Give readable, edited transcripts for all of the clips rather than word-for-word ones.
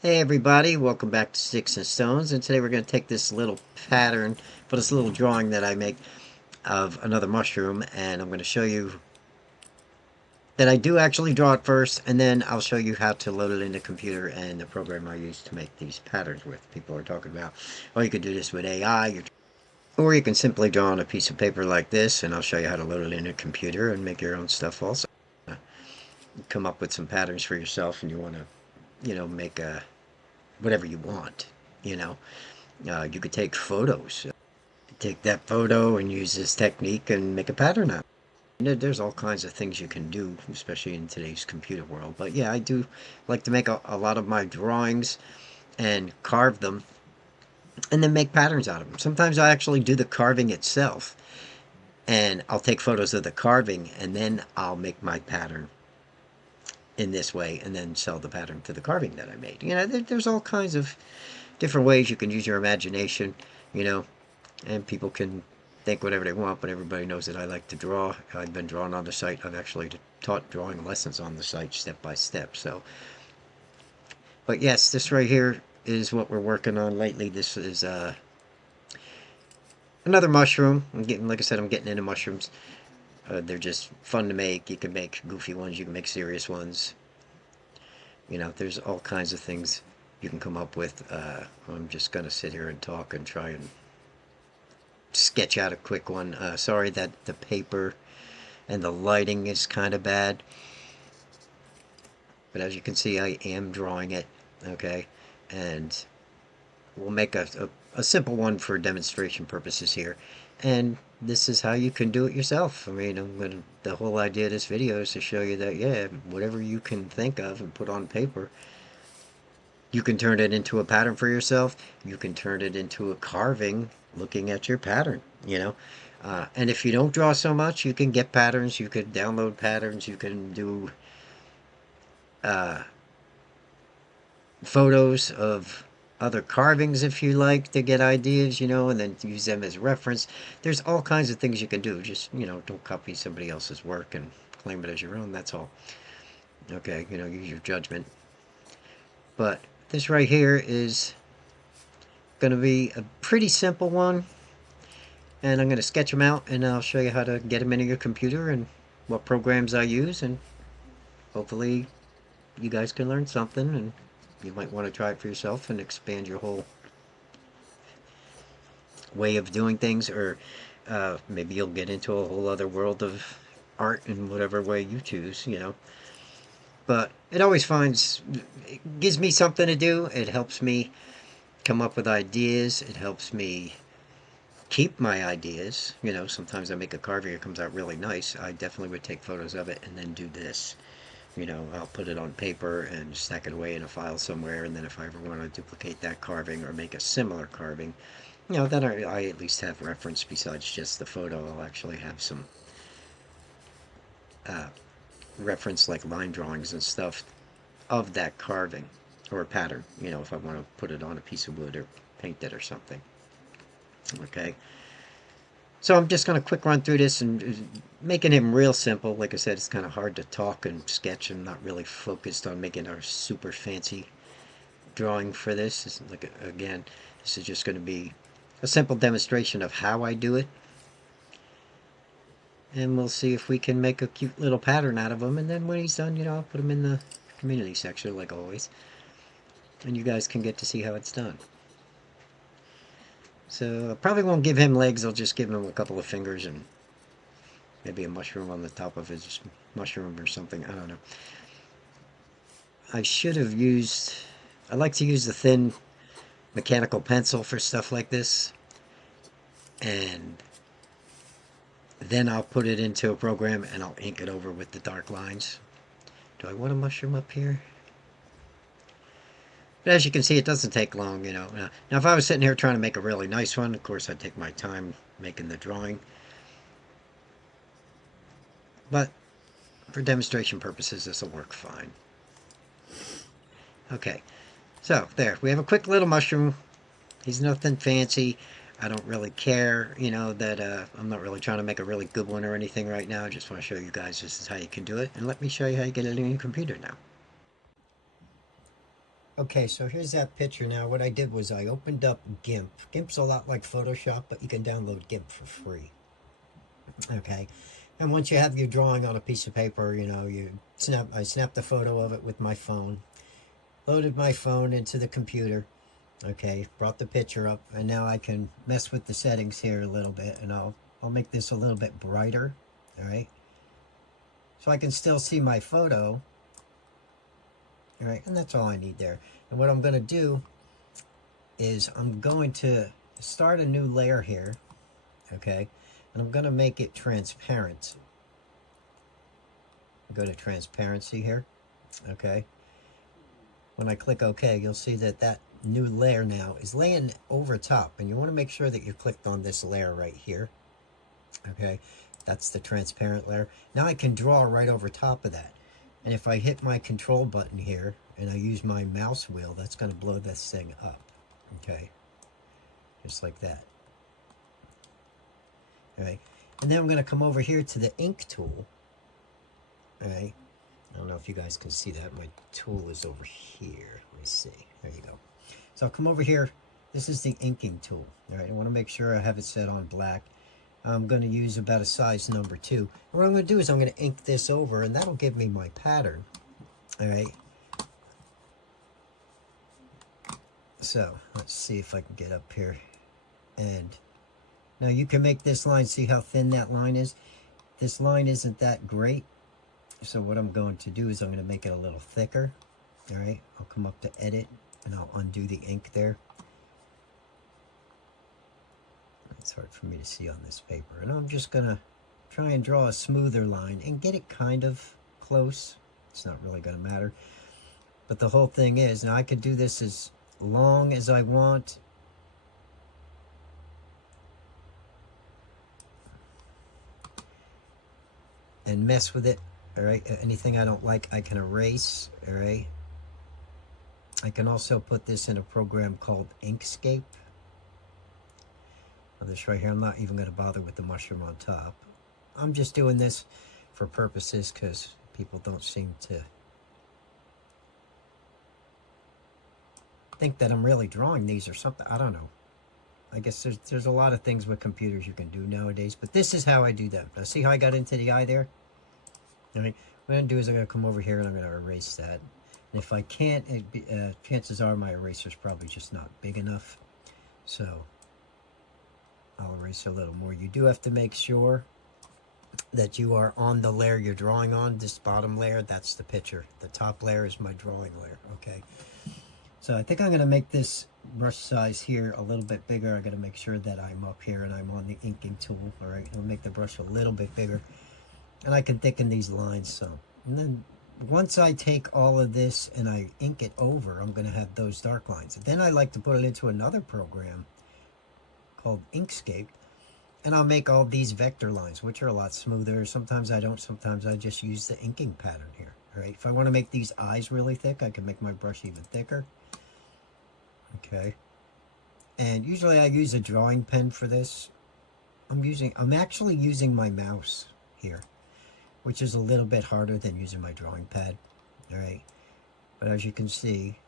Hey everybody, welcome back to Sticks and Stones, and today we're going to take this little pattern for this little drawing that I make of another mushroom, and I'm going to show you that I do actually draw it first, and then I'll show you how to load it in the computer and the program I use to make these patterns with. People are talking about, oh, you could do this with AI, or you can simply draw on a piece of paper like this, and I'll show you how to load it in a computer and make your own stuff also. Come up with some patterns for yourself, and you want to, make whatever you want, you know. You could take photos. Take that photo and use this technique and make a pattern out. There's all kinds of things you can do, especially in today's computer world. But yeah, I do like to make a lot of my drawings and carve them and then make patterns out of them. Sometimes I actually do the carving itself and I'll take photos of the carving and then I'll make my pattern in this way and then sell the pattern to the carving that I made. There's all kinds of different ways you can use your imagination, you know, and people can think whatever they want, but everybody knows that I like to draw. I've been drawing on the site. I've actually taught drawing lessons on the site step by step. So, but yes, this right here is what we're working on lately. This is another mushroom. Like I said, I'm getting into mushrooms. They're just fun to make. You can make goofy ones. You can make serious ones. There's all kinds of things you can come up with. I'm just going to sit here and talk and try and sketch out a quick one. Sorry that the paper and the lighting is kind of bad, but as you can see, I am drawing it. Okay, and we'll make a simple one for demonstration purposes here, and this is how you can do it yourself. I mean, the whole idea of this video is to show you that, yeah, whatever you can think of and put on paper, you can turn it into a pattern for yourself. You can turn it into a carving looking at your pattern, and if you don't draw so much, you can get patterns. You could download patterns. You can do uh, photos of other carvings if you like to get ideas, and then use them as reference. There's all kinds of things you can do. Just, don't copy somebody else's work and claim it as your own. That's all. Okay, use your judgment. But this right here is going to be a pretty simple one, and I'm going to sketch them out and I'll show you how to get them into your computer and what programs I use, and hopefully you guys can learn something, and you might want to try it for yourself and expand your whole way of doing things, or maybe you'll get into a whole other world of art in whatever way you choose, but it gives me something to do. It helps me come up with ideas. It helps me keep my ideas. Sometimes I make a carving, it comes out really nice. I definitely would take photos of it and then do this. I'll put it on paper and stack it away in a file somewhere, and then if I ever want to duplicate that carving or make a similar carving, then I at least have reference besides just the photo. I'll actually have some uh, reference, like line drawings and stuff of that carving or pattern, if I want to put it on a piece of wood or paint it or something. Okay. So I'm just going to quick run through this and making him real simple. Like I said, it's kind of hard to talk and sketch. I'm not really focused on making a super fancy drawing for this. Again, this is just going to be a simple demonstration of how I do it. And we'll see if we can make a cute little pattern out of him. And then when he's done, I'll put him in the community section like always. And you guys can get to see how it's done. So I probably won't give him legs. I'll just give him a couple of fingers and maybe a mushroom on the top of his mushroom or something. I don't know. I should have used... I like to use the thin mechanical pencil for stuff like this. And then I'll put it into a program and I'll ink it over with the dark lines. Do I want a mushroom up here? But as you can see, it doesn't take long, Now, if I was sitting here trying to make a really nice one, of course, I'd take my time making the drawing. But for demonstration purposes, this will work fine. Okay, so there. We have a quick little mushroom. He's nothing fancy. I don't really care, that I'm not really trying to make a really good one or anything right now. I just want to show you guys this is how you can do it. And let me show you how you get it in your computer now. Okay, so here's that picture now. What I did was I opened up GIMP. GIMP's a lot like Photoshop, but you can download GIMP for free. Okay, and once you have your drawing on a piece of paper, you know, I snapped a photo of it with my phone, loaded my phone into the computer. Okay, brought the picture up, and now I can mess with the settings here a little bit, and I'll make this a little bit brighter. All right, so I can still see my photo. All right, and that's all I need there. And what I'm going to do is I'm going to start a new layer here. Okay, and I'm going to make it transparent. Go to transparency here. Okay, when I click OK, you'll see that that new layer now is laying over top, and you want to make sure that you clicked on this layer right here. Okay, that's the transparent layer. Now I can draw right over top of that, and if I hit my control button here and I use my mouse wheel, that's going to blow this thing up. Okay, just like that. All right, and then I'm going to come over here to the ink tool. All right, I don't know if you guys can see that. My tool is over here. Let me see. There you go. So I'll come over here. This is the inking tool. All right, I want to make sure I have it set on black. I'm going to use about a size number 2. And what I'm going to do is I'm going to ink this over, and that'll give me my pattern. All right. So let's see if I can get up here. And now you can make this line. See how thin that line is? This line isn't that great. So what I'm going to do is I'm going to make it a little thicker. All right. I'll come up to edit, and I'll undo the ink there. It's hard for me to see on this paper. And I'm just going to try and draw a smoother line and get it kind of close. It's not really going to matter. But the whole thing is, now I could do this as long as I want. And mess with it. All right. Anything I don't like, I can erase. All right. I can also put this in a program called Inkscape. This right here, I'm not even going to bother with the mushroom on top. I'm just doing this for purposes because people don't seem to think that I'm really drawing these or something. I don't know. I guess there's a lot of things with computers you can do nowadays, but this is how I do them. Now see how I got into the eye there? All right. What I'm going to do is I'm going to come over here and I'm going to erase that. And if I can't, chances are my eraser's probably just not big enough. So I'll erase a little more. You do have to make sure that you are on the layer you're drawing on. This bottom layer, that's the picture. The top layer is my drawing layer, okay? So I think I'm going to make this brush size here a little bit bigger. I got to make sure that I'm up here and I'm on the inking tool, all right? I'll make the brush a little bit bigger. And I can thicken these lines some. And then once I take all of this and I ink it over, I'm going to have those dark lines. And then I like to put it into another program called Inkscape, and I'll make all these vector lines, which are a lot smoother. Sometimes I don't. Sometimes I just use the inking pattern here. All right. If I want to make these eyes really thick, I can make my brush even thicker. Okay. And usually I use a drawing pen for this. I'm actually using my mouse here, which is a little bit harder than using my drawing pad. All right. But as you can see,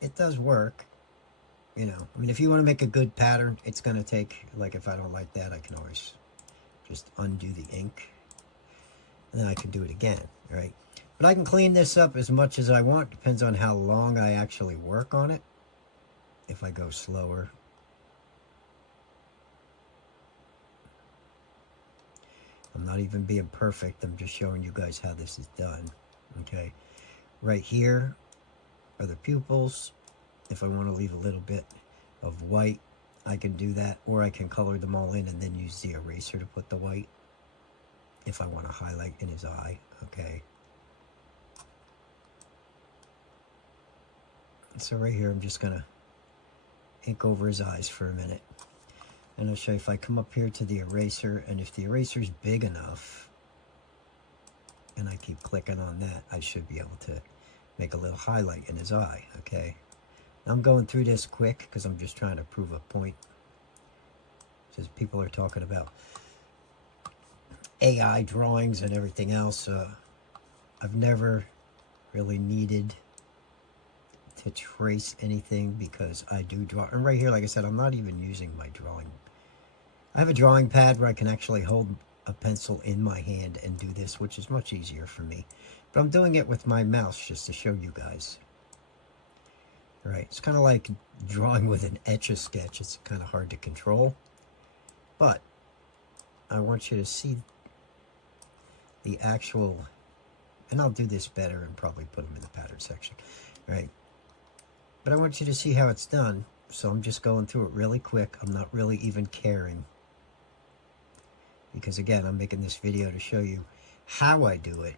it does work. You know, I mean, if you want to make a good pattern, it's going to take, like, if I don't like that, I can always just undo the ink. And then I can do it again, right? But I can clean this up as much as I want. Depends on how long I actually work on it. If I go slower. I'm not even being perfect. I'm just showing you guys how this is done. Okay. Right here are the pupils. If I want to leave a little bit of white, I can do that, or I can color them all in and then use the eraser to put the white if I want to highlight in his eye. Okay. So right here, I'm just going to ink over his eyes for a minute. And I'll show you if I come up here to the eraser, and if the eraser is big enough, and I keep clicking on that, I should be able to make a little highlight in his eye. Okay. I'm going through this quick because I'm just trying to prove a point. Because people are talking about AI drawings and everything else. I've never really needed to trace anything because I do draw. And right here, like I said, I'm not even using my drawing. I have a drawing pad where I can actually hold a pencil in my hand and do this, which is much easier for me. But I'm doing it with my mouse just to show you guys. All right, it's kind of like drawing with an Etch-a-Sketch. It's kind of hard to control. But I want you to see the actual, and I'll do this better and probably put them in the pattern section. All right. But I want you to see how it's done. So I'm just going through it really quick. I'm not really even caring. Because again, I'm making this video to show you how I do it.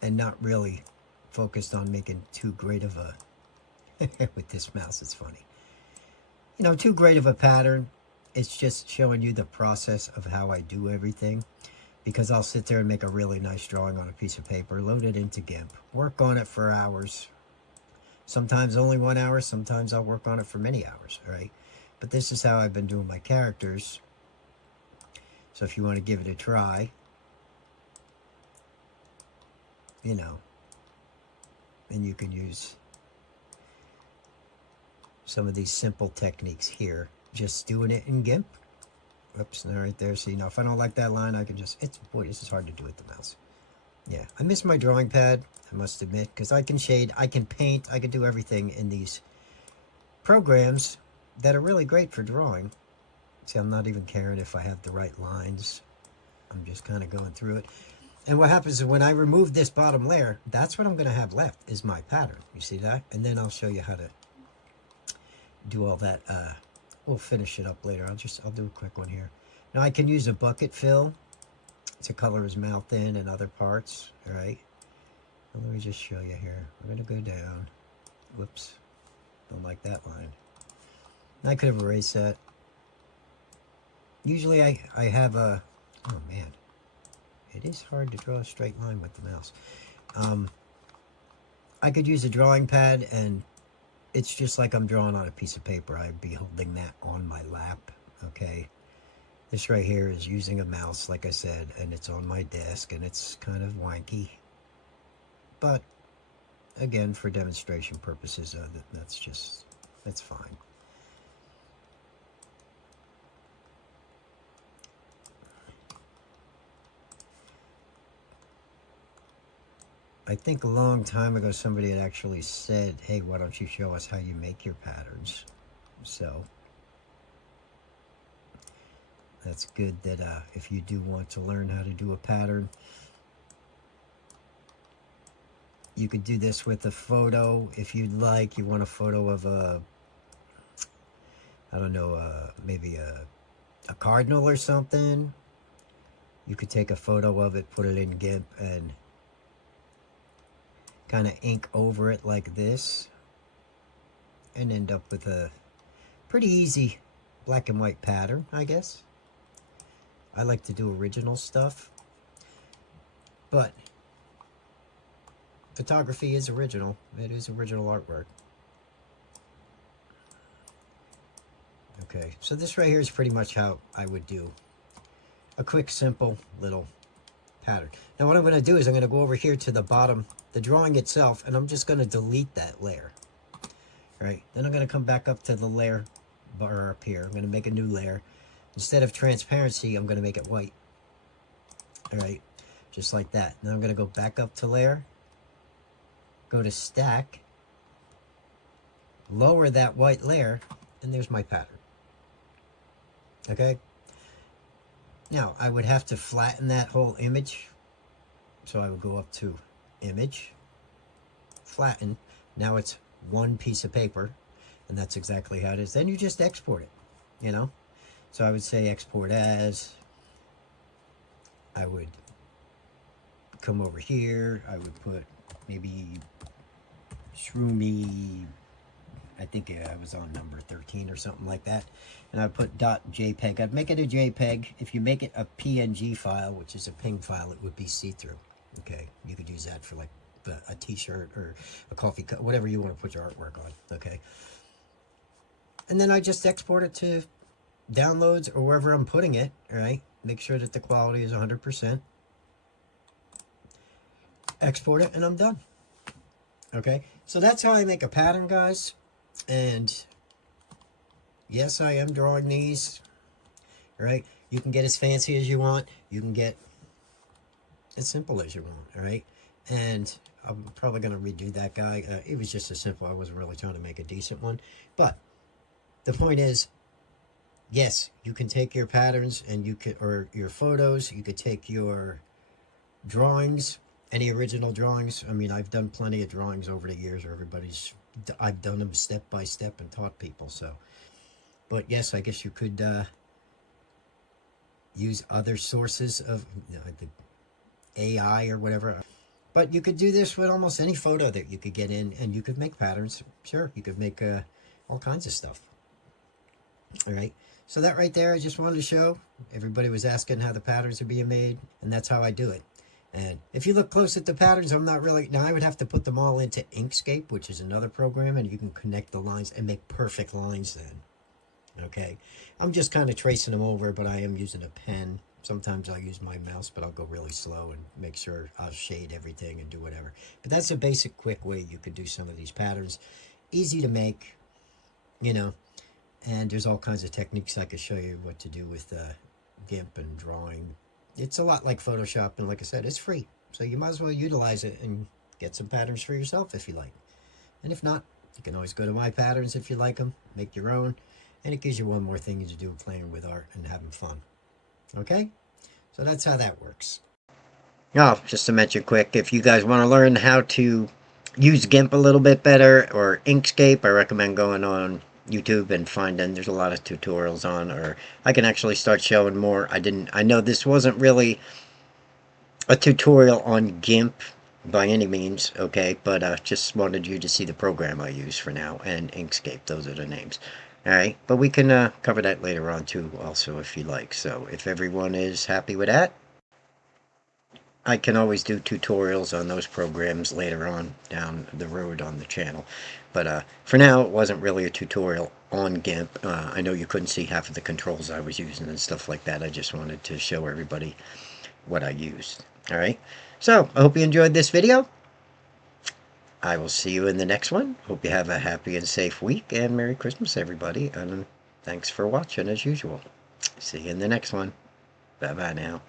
And not really focused on making too great of a, with this mouse, it's funny. You know, too great of a pattern. It's just showing you the process of how I do everything. Because I'll sit there and make a really nice drawing on a piece of paper, load it into GIMP, work on it for hours. Sometimes only 1 hour, sometimes I'll work on it for many hours, right? But this is how I've been doing my characters. So if you want to give it a try, you know, and you can use some of these simple techniques here. Just doing it in GIMP. Oops, right there. See, now if I don't like that line, I can just, boy, this is hard to do with the mouse. Yeah, I miss my drawing pad, I must admit, because I can shade, I can paint, I can do everything in these programs that are really great for drawing. See, I'm not even caring if I have the right lines. I'm just kind of going through it. And what happens is when I remove this bottom layer, that's what I'm going to have left is my pattern. You see that? And then I'll show you how to do all that. We'll finish it up later. I'll do a quick one here. Now I can use a bucket fill to color his mouth in and other parts. All right. Well, let me just show you here. We're going to go down. Whoops. Don't like that line. I could have erased that. Usually I have a, oh man, it is hard to draw a straight line with the mouse. I could use a drawing pad and it's just like I'm drawing on a piece of paper. I'd be holding that on my lap, okay? This right here is using a mouse, like I said, and it's on my desk and it's kind of wanky. But again, for demonstration purposes, that's fine. I think a long time ago somebody had actually said, hey, why don't you show us how you make your patterns? So that's good that if you do want to learn how to do a pattern, you could do this with a photo if you'd like. You want a photo of a, I don't know, maybe a cardinal or something. You could take a photo of it, put it in GIMP, and kind of ink over it like this, and end up with a pretty easy black and white pattern, I guess. I like to do original stuff, but photography is original. It is original artwork. Okay, so this right here is pretty much how I would do a quick, simple little pattern. Now what I'm going to do is I'm going to go over here to the bottom, the drawing itself, and I'm just going to delete that layer. All right, then I'm going to come back up to the layer bar up here. I'm going to make a new layer. Instead of transparency, I'm going to make it white. All right, just like that. Now I'm going to go back up to layer, go to stack, lower that white layer, and there's my pattern. Okay. Now, I would have to flatten that whole image. So I would go up to image, flatten. Now it's one piece of paper, and that's exactly how it is. Then you just export it, you know? So I would say export as. I would come over here. I would put maybe shroomy, I think I was on number 13 or something like that. And I put .jpeg. I'd make it a JPEG. If you make it a PNG file, which is a PNG file, it would be see-through. Okay, you could use that for like a t-shirt or a coffee cup, whatever you want to put your artwork on. Okay. And then I just export it to downloads or wherever I'm putting it. All right. Make sure that the quality is 100%. export it, and I'm done. Okay, so that's how I make a pattern, guys. And yes, I am drawing these, right? You can get as fancy as you want. You can get as simple as you want, all right? And I'm probably going to redo that guy. It was just as simple. I wasn't really trying to make a decent one. But the point is, yes, you can take your patterns and you could, or your photos, you could take your drawings, any original drawings. I mean, I've done plenty of drawings over the years where I've done them step by step and taught people. So, but yes, I guess you could use other sources of the AI or whatever. But you could do this with almost any photo that you could get in, and you could make patterns. Sure, you could make all kinds of stuff. All right. So that right there, I just wanted to show. Everybody was asking how the patterns are being made, and that's how I do it. And if you look close at the patterns, I'm not really... Now, I would have to put them all into Inkscape, which is another program, and you can connect the lines and make perfect lines then. Okay. I'm just kind of tracing them over, but I am using a pen. Sometimes I'll use my mouse, but I'll go really slow and make sure I'll shade everything and do whatever. But that's a basic, quick way you could do some of these patterns. Easy to make, you know. And there's all kinds of techniques I could show you what to do with GIMP and drawing. It's a lot like Photoshop, and like I said, it's free. So you might as well utilize it and get some patterns for yourself if you like. And if not, you can always go to my patterns if you like them, make your own, and it gives you one more thing to do playing with art and having fun. Okay? So that's how that works. Oh, just to mention quick, if you guys want to learn how to use GIMP a little bit better, or Inkscape, I recommend going on YouTube and finding, there's a lot of tutorials on, or I can actually start showing more. I know this wasn't really a tutorial on GIMP by any means, okay, but just wanted you to see the program I use for now, and Inkscape, those are the names. Alright, but we can cover that later on too, also, if you like. So if everyone is happy with that, I can always do tutorials on those programs later on down the road on the channel. But for now, it wasn't really a tutorial on GIMP. I know you couldn't see half of the controls I was using and stuff like that. I just wanted to show everybody what I used. Alright, so I hope you enjoyed this video. I will see you in the next one. Hope you have a happy and safe week, and Merry Christmas, everybody. And thanks for watching, as usual. See you in the next one. Bye-bye now.